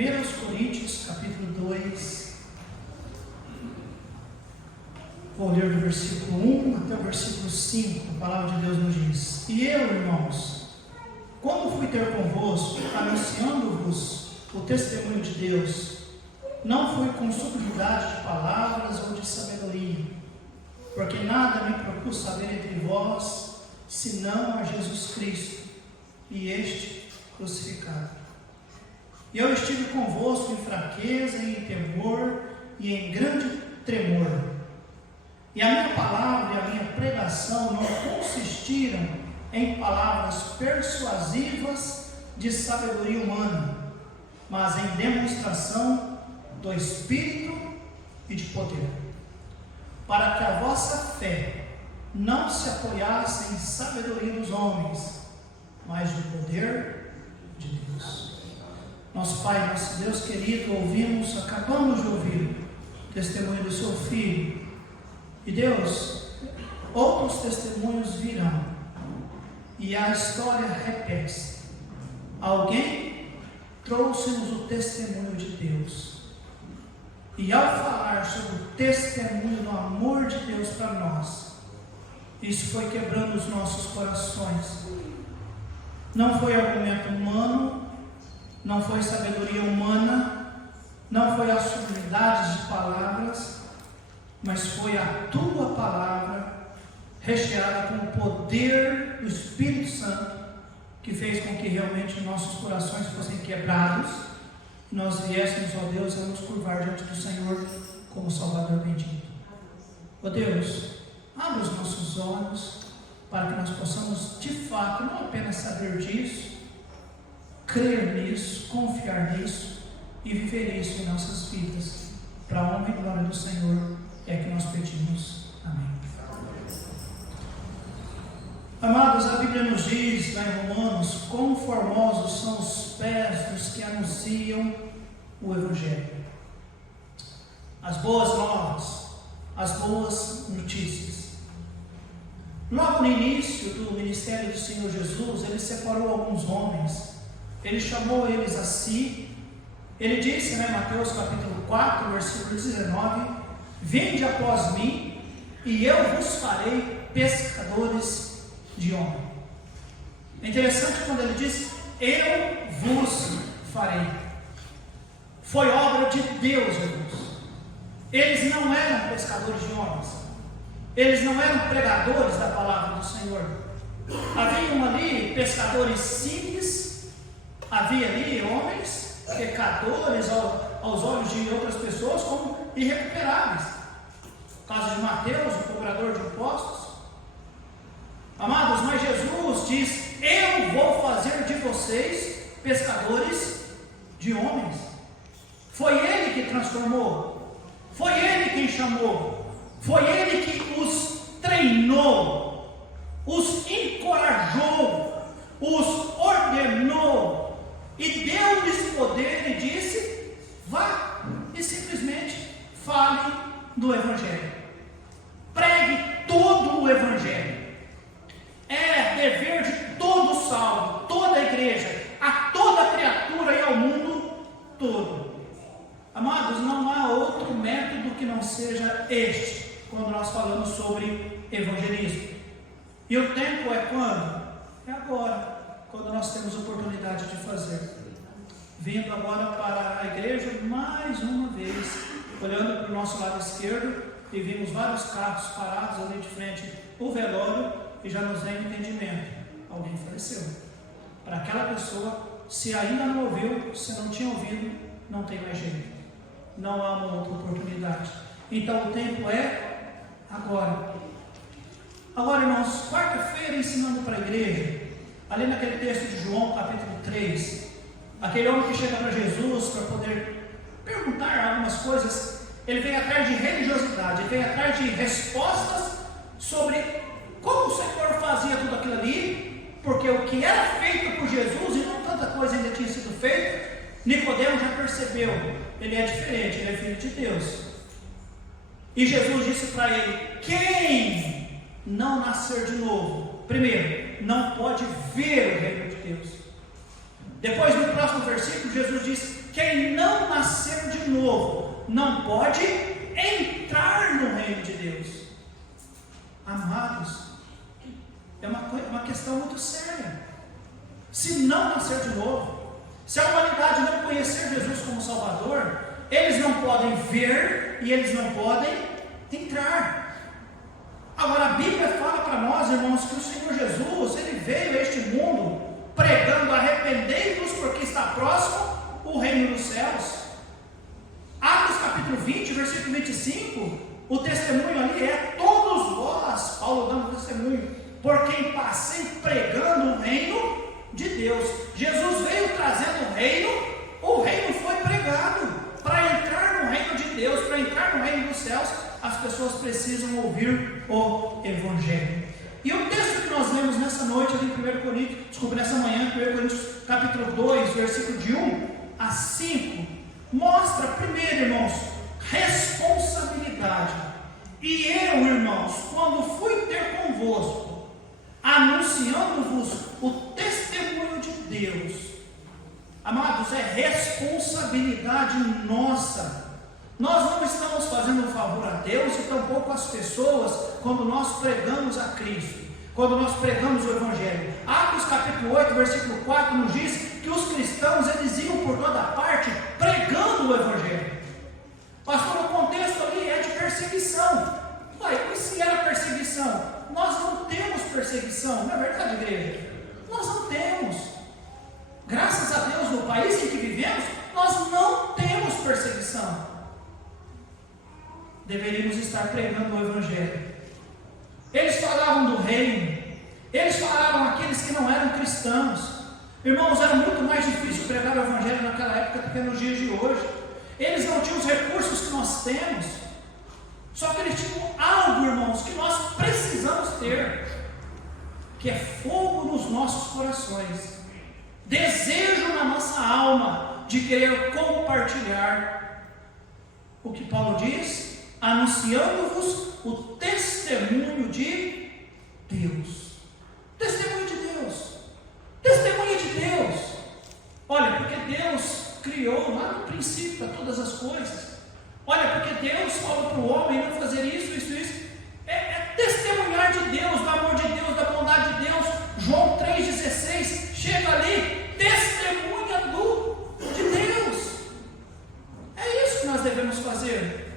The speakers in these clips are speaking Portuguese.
1 Coríntios, capítulo 2. Vou ler do versículo 1 até o versículo 5. A palavra de Deus nos diz: E eu, irmãos, quando fui ter convosco, anunciando-vos o testemunho de Deus, não fui com sublimidade de palavras ou de sabedoria, porque nada me propus saber entre vós, senão a Jesus Cristo, e este crucificado. E eu estive convosco em fraqueza, e em temor, e em grande tremor. E a minha palavra e a minha pregação não consistiram em palavras persuasivas de sabedoria humana, mas em demonstração do Espírito e de poder, para que a vossa fé não se apoiasse em sabedoria dos homens, mas no poder de Deus. Nosso Pai, nosso Deus querido, acabamos de ouvir o testemunho do seu Filho, e Deus, outros testemunhos virão, e a história repete. Alguém trouxe-nos o testemunho de Deus, e ao falar sobre o testemunho do amor de Deus para nós, isso foi quebrando os nossos corações. Não foi argumento humano, não foi sabedoria humana, não foi a sublimidade de palavras, mas foi a tua palavra, recheada com o poder do Espírito Santo, que fez com que realmente nossos corações fossem quebrados, e nós viéssemos, ó Deus, a nos curvar diante do Senhor como Salvador bendito. Ó Deus, abre os nossos olhos, para que nós possamos de fato, não apenas saber disso, crer nisso, confiar nisso e viver isso em nossas vidas, para a honra e glória do Senhor, é que nós pedimos. Amém. Amados, a Bíblia nos diz lá em Romanos: quão formosos são os pés dos que anunciam o Evangelho. As boas novas, as boas notícias. Logo no início do ministério do Senhor Jesus, Ele separou alguns homens, Ele chamou eles a si. Ele disse, Mateus capítulo 4, versículo 19: Vinde após mim, e eu vos farei pescadores de homens. É interessante quando ele diz, eu vos farei. Foi obra de Deus, irmãos. Eles não eram pescadores de homens, eles não eram pregadores da palavra do Senhor. Haviam ali pescadores simples, havia ali homens pecadores aos olhos de outras pessoas como irrecuperáveis. No caso de Mateus, o cobrador de impostos. Amados, mas Jesus diz, eu vou fazer de vocês pescadores de homens. Foi Ele que transformou, foi Ele quem chamou, foi Ele que os treinou, os encorajou, os ordenou e deu-lhes poder e disse, vá e simplesmente fale do Evangelho, pregue todo o Evangelho. É dever de todo salvo, toda a igreja, a toda criatura e ao mundo todo. Amados, não há outro método que não seja este, quando nós falamos sobre evangelismo. E o tempo é quando? É agora, quando nós temos oportunidade de fazer. Vindo agora para a igreja mais uma vez, olhando para o nosso lado esquerdo, e vimos vários carros parados ali de frente ao velório, e já nos vem o entendimento, alguém faleceu. Para aquela pessoa, se ainda não ouviu, se não tinha ouvido, não tem mais jeito, não há uma outra oportunidade. Então o tempo é agora. Agora, irmãos, quarta-feira ensinando para a igreja, ali naquele texto de João capítulo 3, aquele homem que chega para Jesus para poder perguntar algumas coisas, ele vem atrás de religiosidade, ele vem atrás de respostas sobre como o Senhor fazia tudo aquilo ali, porque o que era feito por Jesus e não tanta coisa ainda tinha sido feita. Nicodemo já percebeu, ele é diferente, ele é filho de Deus. E Jesus disse para ele, quem não nascer de novo, primeiro, não pode ver o reino de Deus. Depois no próximo versículo, Jesus diz, quem não nasceu de novo não pode entrar no reino de Deus. Amados, é uma questão muito séria. Se não nascer de novo, se a humanidade não conhecer Jesus como Salvador, eles não podem ver e eles não podem entrar. Agora a Bíblia fala para nós, irmãos, que o Senhor Jesus, Ele veio a este mundo pregando: arrependei-vos porque está próximo o reino dos céus. Atos capítulo 20, versículo 25, o testemunho ali é: todos vós, Paulo dando testemunho, por quem passei pregando o reino de Deus. Jesus veio trazendo o reino foi pregado. Para entrar no reino de Deus, para entrar no reino dos céus, as pessoas precisam ouvir o Evangelho. E o texto que nós lemos nessa noite, ali em nessa manhã, 1 Coríntios capítulo 2, versículo de 1 a 5, mostra, primeiro, irmãos, responsabilidade. E eu, irmãos, quando fui ter convosco, anunciando-vos o testemunho de Deus. Amados, é responsabilidade nossa. Nós não estamos fazendo um favor a Deus e tampouco às pessoas quando nós pregamos a Cristo, quando nós pregamos o Evangelho. Atos capítulo 8, versículo 4 nos diz que os cristãos, eles iam por toda parte pregando o Evangelho. Pastor, o contexto ali é de perseguição. E se era perseguição? Nós não temos perseguição, não é verdade, igreja? Nós não temos. Graças a Deus, no país em que vivemos, nós não temos perseguição. Deveríamos estar pregando o Evangelho. Eles falavam do reino, eles falavam aqueles que não eram cristãos. Irmãos, era muito mais difícil pregar o Evangelho naquela época do que nos dias de hoje. Eles não tinham os recursos que nós temos, só que eles tinham algo, irmãos, que nós precisamos ter, que é fogo nos nossos corações, desejo na nossa alma de querer compartilhar o que Paulo diz, anunciando-vos o testemunho de Deus. Testemunho de Deus. Testemunho de Deus. Olha, porque Deus criou lá no princípio todas as coisas. Olha, porque Deus falou para o homem não fazer isso. É testemunhar de Deus, do amor de Deus, da bondade de Deus. João 3,16 chega ali, testemunha de Deus. É isso que nós devemos fazer.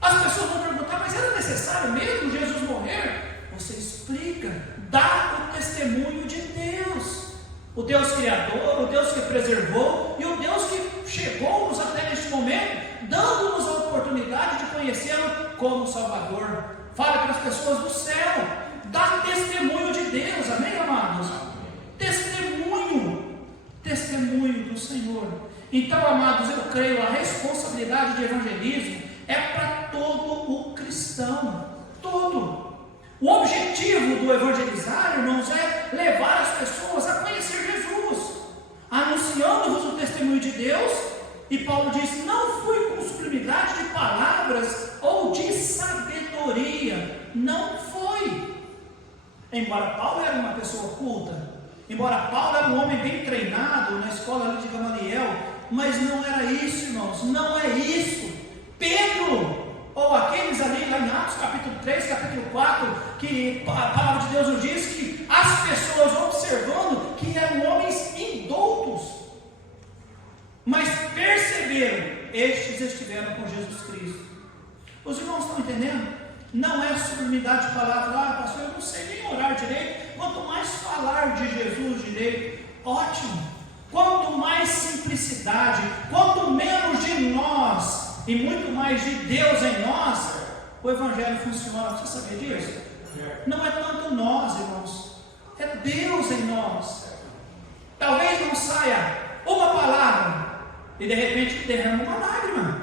As pessoas vão perguntar: mas era necessário mesmo Jesus morrer? Você explica, dá o testemunho de Deus, o Deus Criador, o Deus que preservou e o Deus que chegou-nos até neste momento, dando-nos a oportunidade de conhecê-lo como Salvador. Fala para as pessoas do céu, dá testemunho de Deus, amém, amados? Testemunho do Senhor. Então, amados, eu creio, a responsabilidade de evangelismo é para todo o cristão, todo. O objetivo do evangelizar, irmãos, é levar as pessoas a conhecer Jesus, anunciando-vos o testemunho de Deus. E Paulo diz: não fui com sublimidade de palavras ou de sabedoria. Não foi. Embora Paulo era uma pessoa culta, embora Paulo era um homem bem treinado na escola ali de Gamaliel, mas não era isso, irmãos, não é isso. Pedro, ou aqueles ali lá em Atos capítulo 3, capítulo 4, que a palavra de Deus nos diz que as pessoas observando que eram homens indoutos, mas perceberam, estes estiveram com Jesus Cristo. Os irmãos estão entendendo? Não é sublimidade de palavra: pastor, eu não sei nem orar direito, quanto mais falar de Jesus direito. Ótimo. Quanto mais simplicidade, quanto menos de nós e muito mais de Deus em nós, o Evangelho funciona. Você sabia disso? Não é tanto nós, irmãos, é Deus em nós. Talvez não saia uma palavra e de repente derrama uma lágrima,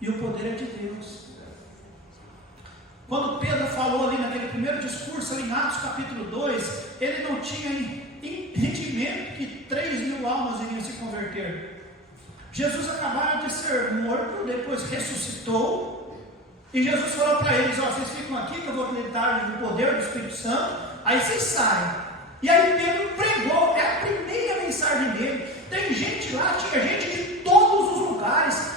e o poder é de Deus. Quando Pedro falou ali naquele primeiro discurso, ali em Atos capítulo 2, ele não tinha entendimento que 3.000 almas iriam se converter. Jesus acabara de ser morto, depois ressuscitou, e Jesus falou para eles: vocês ficam aqui que eu vou dar o poder do Espírito Santo, aí vocês saem. E aí Pedro pregou, é a primeira mensagem dele. Tem gente lá, tinha gente de todos os lugares,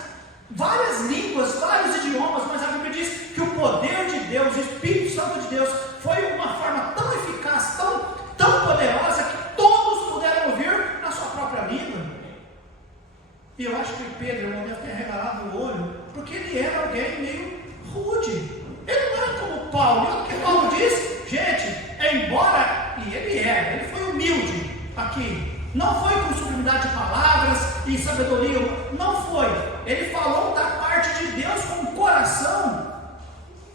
várias línguas, vários idiomas, mas a Bíblia diz que o poder de Deus, o Espírito Santo de Deus, foi uma forma tão eficaz, tão poderosa, que todos puderam ouvir na sua própria língua. E eu acho que Pedro não deve ter regalado o olho, porque ele era alguém meio rude. Ele não era como Paulo. E o que Paulo diz? Gente, embora, e ele foi humilde aqui, não foi com sublimidade de palavras e sabedoria, não foi. Ele falou da parte de Deus com o coração.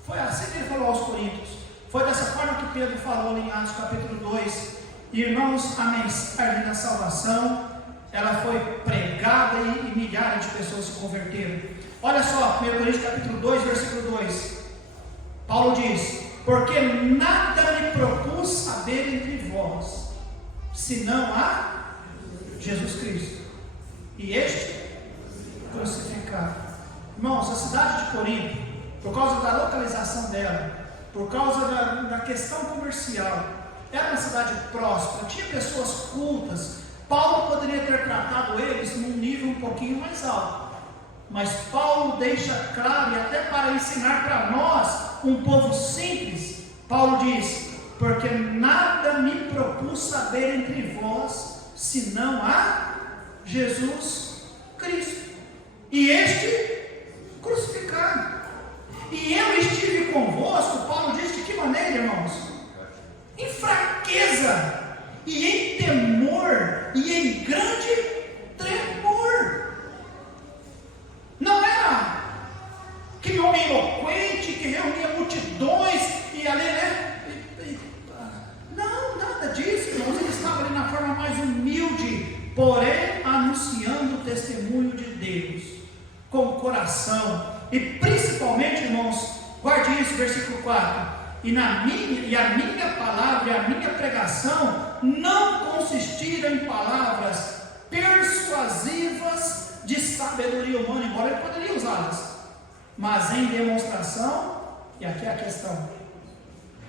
Foi assim que ele falou aos Coríntios. Foi dessa forma que Pedro falou em Atos capítulo 2. Irmãos, a mensagem da salvação, ela foi pregada e milhares de pessoas se converteram. Olha só, 1 Coríntios capítulo 2, versículo 2. Paulo diz: porque nada me propus saber entre vós, senão a Jesus Cristo, e este crucificado. Irmãos, a cidade de Corinto, por causa da localização dela, por causa da questão comercial, era uma cidade próspera, tinha pessoas cultas. Paulo poderia ter tratado eles num nível um pouquinho mais alto, mas Paulo deixa claro, e até para ensinar para nós, um povo simples, Paulo diz: porque nada me propus saber entre vós, senão a Jesus Cristo, e este crucificado. E eu estive convosco, Paulo diz de que maneira, irmãos? Em fraqueza, e em temor, e em grande tremor. Não era que homem eloquente, que reunia multidões, e ali, não, nada disso, irmãos. Ele estava ali na forma mais humilde, porém anunciando o testemunho de Deus, com o coração, e principalmente, irmãos, guarde isso, versículo 4. E a minha palavra e a minha pregação não consistiram em palavras persuasivas de sabedoria humana, embora ele poderia usá-las, mas em demonstração, e aqui é a questão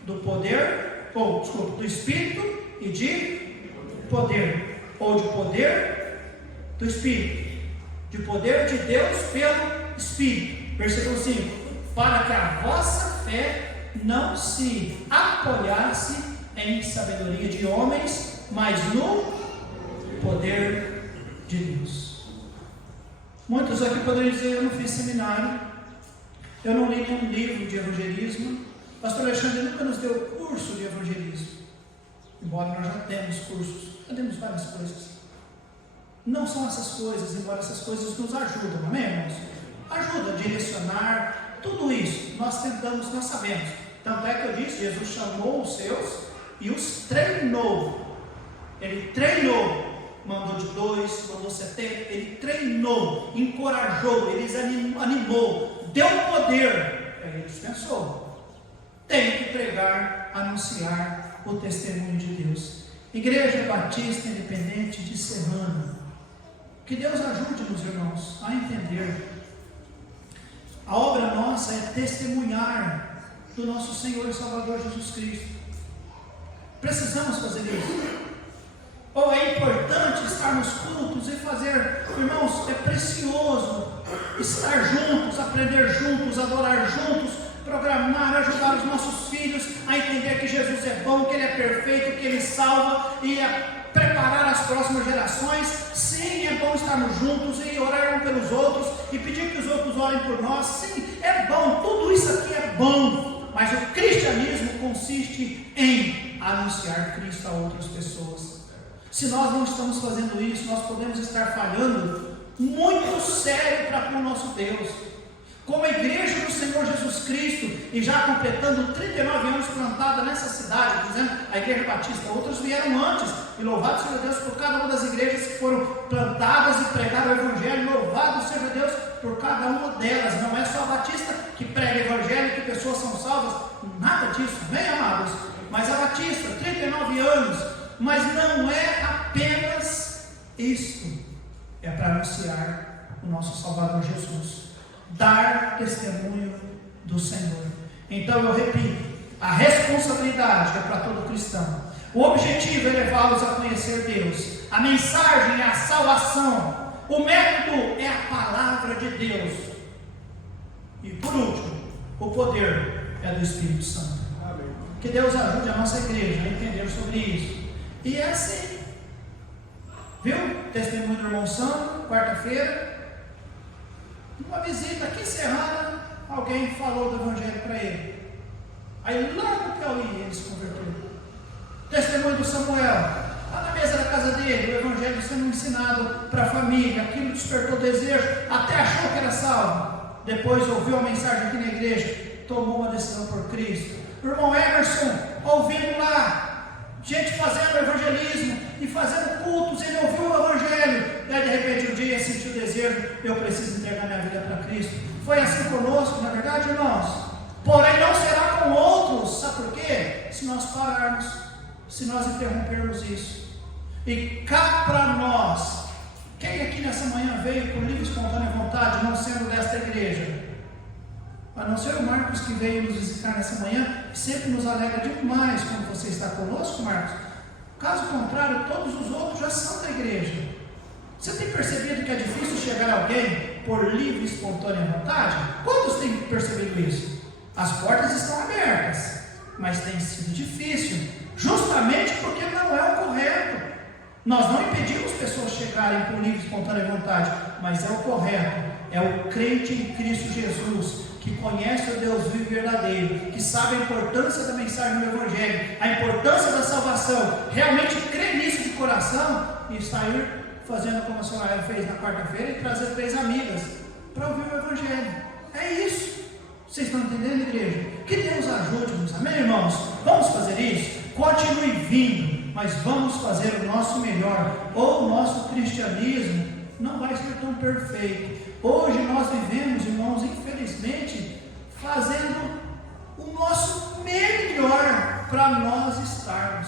do poder, do Espírito e de poder, ou de poder do Espírito, de poder de Deus pelo Espírito. Versículo 5: para que a vossa fé não se apoiasse em sabedoria de homens, mas no poder de Deus. Muitos aqui poderiam dizer: eu não fiz seminário, eu não li nenhum livro de evangelismo, pastor Alexandre nunca nos deu curso de evangelismo, embora nós já temos cursos, já temos várias coisas. Não são essas coisas, embora essas coisas nos ajudam, amém, irmãos? Ajuda a direcionar, tudo isso nós tentamos, nós sabemos. Tanto é que eu disse, Jesus chamou os seus e os treinou. Ele treinou, mandou de 2, mandou 70, ele treinou, encorajou, ele animou, deu poder. Aí ele dispensou. Tem que pregar, anunciar o testemunho de Deus. Igreja Batista Independente de Serrano, que Deus ajude-nos, irmãos, a entender. A obra nossa é testemunhar do nosso Senhor e Salvador Jesus Cristo. Precisamos fazer isso. Ou é importante estarmos cultos e fazer, irmãos, é precioso estar juntos, aprender juntos, adorar juntos, programar, ajudar os nossos filhos a entender que Jesus é bom, que Ele é perfeito, que Ele salva, e a preparar as próximas gerações. Sim, é bom estarmos juntos e orar uns pelos outros e pedir que os outros orem por nós. Sim, é bom, tudo isso aqui é bom. Mas o cristianismo consiste em anunciar Cristo a outras pessoas. Se nós não estamos fazendo isso, nós podemos estar falhando muito sério para com o nosso Deus. Como a igreja do Senhor Jesus Cristo, e já completando 39 anos plantada nessa cidade, por exemplo, a Igreja Batista, outros vieram antes, e louvado seja Deus por cada uma das igrejas que foram plantadas e pregaram o Evangelho, louvado seja Deus por cada uma delas. Não é só a Batista que prega o Evangelho, que pessoas são salvas, nada disso, bem amados, mas a Batista, 39 anos, mas não é apenas isto, é para anunciar o nosso Salvador Jesus, dar testemunho do Senhor. Então eu repito, a responsabilidade é para todo cristão. O objetivo é levá-los a conhecer Deus, A mensagem é a salvação. O método é a palavra de Deus. E por último, o poder é do Espírito Santo. Que Deus ajude a nossa igreja a entender sobre isso. E é assim. Viu? Testemunho do irmão Santo, quarta-feira. Uma visita aqui em Serrana, alguém falou do Evangelho para ele. Aí lá no Piauí ele se converteu. Testemunho do Samuel, lá na mesa da casa dele, o Evangelho sendo ensinado para a família, aquilo despertou desejo, até achou que era salvo. Depois ouviu a mensagem aqui na igreja, tomou uma decisão por Cristo. O irmão Emerson, ouvindo lá, gente fazendo evangelismo e fazendo cultos, ele ouviu o Evangelho, e aí de repente um dia sentiu o desejo, eu preciso entregar minha vida para Cristo. Foi assim conosco, na verdade, irmãos. Porém não será com outros, sabe por quê? Se nós pararmos, se nós interrompermos isso. E cá para nós, quem aqui nessa manhã veio por livre e espontânea vontade, não sendo desta igreja? A não ser o Marcos, que veio nos visitar nessa manhã, que sempre nos alegra demais quando você está conosco, Marcos. Caso contrário, todos os outros já são da igreja. Você tem percebido que é difícil chegar a alguém por livre e espontânea vontade? Quantos têm percebido isso? As portas estão abertas, mas tem sido difícil, justamente porque não é o correto. Nós não impedimos pessoas chegarem por livre e espontânea vontade, mas é o correto, é o crente em Cristo Jesus, que conhece o Deus vivo e verdadeiro, que sabe a importância da mensagem do Evangelho, a importância da salvação, realmente crê nisso de coração e sair fazendo como a senhora fez na quarta-feira e trazer 3 amigas para ouvir o Evangelho. É isso. Vocês estão entendendo, igreja? Que Deus ajude-nos, amém, irmãos? Vamos fazer isso? Continue vindo, mas vamos fazer o nosso melhor. Ou o nosso cristianismo não vai ser tão perfeito. Hoje nós vivemos, irmãos, infelizmente, fazendo o nosso melhor para nós estarmos.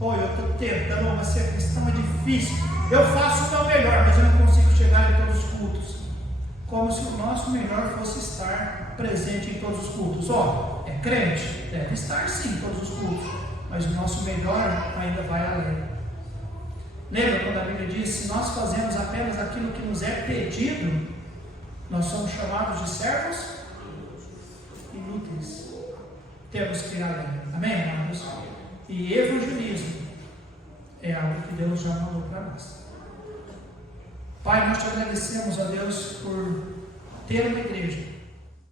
Olha, eu estou tentando, mas a questão é difícil. Eu faço o meu melhor, mas eu não consigo chegar em todos os cultos. Como se o nosso melhor fosse estar presente em todos os cultos. Ó, é crente? Deve estar sim em todos os cultos, mas o nosso melhor ainda vai além. Lembra quando a Bíblia diz: se nós fazemos apenas aquilo que nos é pedido, nós somos chamados de servos inúteis. Temos que ir além. Amém, irmãos? E evangelismo é algo que Deus já mandou para nós. Pai, nós te agradecemos, a Deus, por ter uma igreja